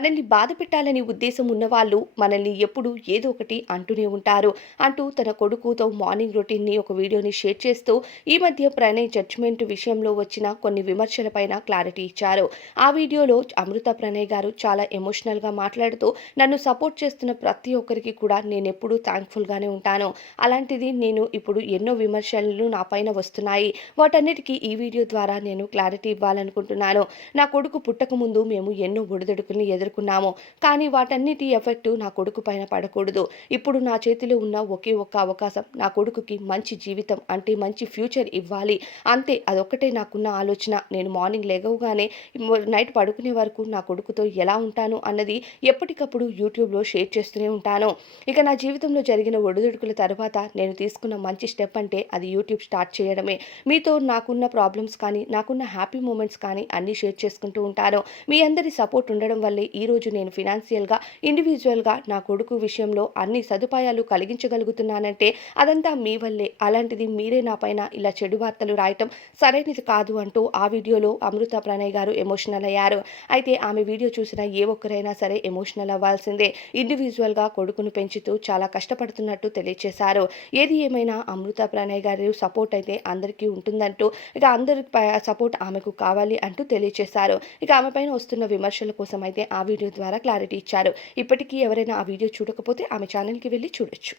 మనల్ని బాధ పెట్టాలని ఉద్దేశం ఉన్నవాళ్ళు మనల్ని ఎప్పుడు ఏదో ఒకటి అంటూనే ఉంటారు అంటూ తన కొడుకుతో మార్నింగ్ రొటీన్ని ఒక వీడియోని షేర్ చేస్తూ ఈ మధ్య ప్రణయ్ జడ్జ్మెంట్ విషయంలో వచ్చిన కొన్ని విమర్శలపైన క్లారిటీ ఇచ్చారు. ఆ వీడియోలో అమృత ప్రణయ్ గారు చాలా ఎమోషనల్గా మాట్లాడుతూ నన్ను సపోర్ట్ చేస్తున్న ప్రతి ఒక్కరికి కూడా నేను ఎప్పుడూ థ్యాంక్ఫుల్గానే ఉంటాను. అలాంటిది నేను ఇప్పుడు ఎన్నో విమర్శలు నా పైన వస్తున్నాయి. వాటన్నిటికీ ఈ వీడియో ద్వారా నేను క్లారిటీ ఇవ్వాలనుకుంటున్నాను. నా కొడుకు పుట్టక ముందు మేము ఎన్నో ఒడిదుడుకుల్ని ఎదుర్కొన్నాము. కానీ వాటన్నిటి ఎఫెక్టు నా కొడుకు పైన పడకూడదు. ఇప్పుడు నా చేతిలో ఉన్న ఒకే ఒక్క అవకాశం నా కొడుకుకి మంచి జీవితం అంటే మంచి ఫ్యూచర్ ఇవ్వాలి. అంతే, అదొక్కటే నాకున్న ఆలోచన. నేను మార్నింగ్ లెగవగానే నైట్ పడుకునే వరకు నా కొడుకుతో ఎలా ఉంటాను అన్నది ఎప్పటికప్పుడు యూట్యూబ్లో షేర్ చేస్తూనే ఉంటాను. ఇక నా జీవితంలో జరిగిన ఒడిదుడుకుల తర్వాత నేను తీసుకున్న మంచి స్టెప్ అంటే అది యూట్యూబ్ స్టార్ట్ చేయడమే. మీతో నాకున్న ప్రాబ్లమ్స్ కానీ నాకున్న హ్యాపీ మూమెంట్స్ కానీ అన్నీ షేర్ చేసుకుంటూ ఉంటాను. మీ అందరి సపోర్ట్ ఉండడం వల్లే ఈరోజు నేను ఫినాన్షియల్గా ఇండివిజువల్గా నా కొడుకు విషయంలో అన్ని సదుపాయాలు కలిగించగలుగుతున్నానంటే అదంతా మీ వల్లే. అలాంటిది మీరే నా పైన ఇలా చెడు వార్తలు రాయటం సరైనది కాదు అంటూ ఆ వీడియోలో అమృత ప్రణయ్ గారు ఎమోషనల్ అయ్యారు. అయితే ఆమె వీడియో చూసిన ఏ ఒక్కరైనా సరే ఎమోషనల్ అవ్వాల్సిందే. ఇండివిజువల్గా కొడుకును పెంచుతూ చాలా కష్టపడుతున్నట్టు తెలియజేశారు. ఏది ఏమైనా అమృత ప్రణయ్ గారి సపోర్ట్ అయితే అందరికీ ఉంటుందంటూ ఇక అందరి సపోర్ట్ ఆమెకు కావాలి అంటూ తెలియజేశారు. ఇక ఆమె పైన వస్తున్న విమర్శల కోసం అయితే ఆ వీడియో ద్వారా క్లారిటీ ఇచ్చారు. ఇప్పటికీ ఎవరైనా ఆ వీడియో చూడకపోతే ఆమె ఛానల్కి వెళ్ళి చూడొచ్చు.